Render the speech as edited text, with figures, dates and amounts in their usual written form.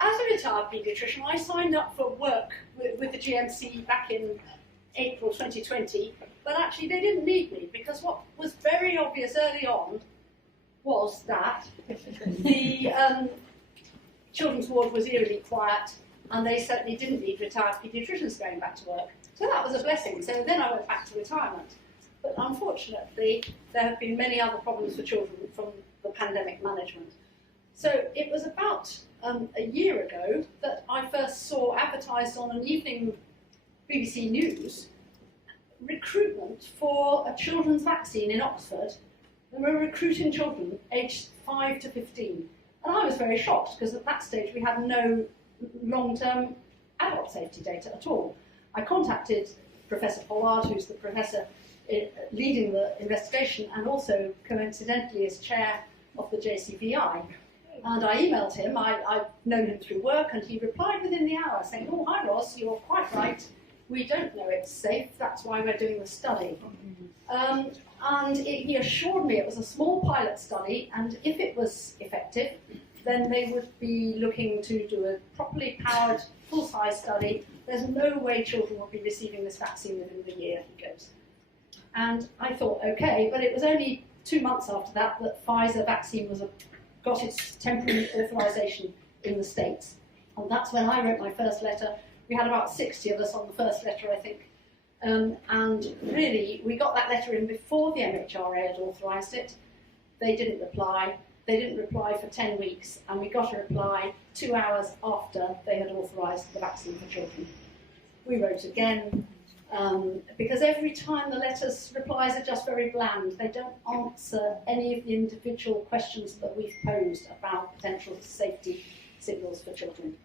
as a retired paediatrician, I signed up for work with the GMC back in April 2020, but actually they didn't need me, because what was very obvious early on was that the children's ward was eerily quiet, and they certainly didn't need retired paediatricians going back to work. So that was a blessing. So then I went back to retirement. But unfortunately, there have been many other problems for children from the pandemic management. So it was about a year ago that I first saw advertised on an evening BBC News recruitment for a children's vaccine in Oxford. They were recruiting children aged 5 to 15. And I was very shocked, because at that stage we had no long-term adult safety data at all. I contacted Professor Pollard, who's the professor leading the investigation and also coincidentally is chair of the JCVI. And I emailed him. I've known him through work, and he replied within the hour saying, "Oh, hi Ros, you're quite right. We don't know it's safe. That's why we're doing the study." He assured me it was a small pilot study, and if it was effective, then they would be looking to do a properly powered, full-size study. There's no way children will be receiving this vaccine within the year, he goes. And I thought, okay, but it was only 2 months after that that Pfizer vaccine got its temporary authorization in the States. And that's when I wrote my first letter. We had about 60 of us on the first letter, I think. And really, we got that letter in before the MHRA had authorised it. They didn't reply. They didn't reply for 10 weeks, and we got a reply 2 hours after they had authorised the vaccine for children. We wrote again, because every time the letters' replies are just very bland. They don't answer any of the individual questions that we've posed about potential safety signals for children.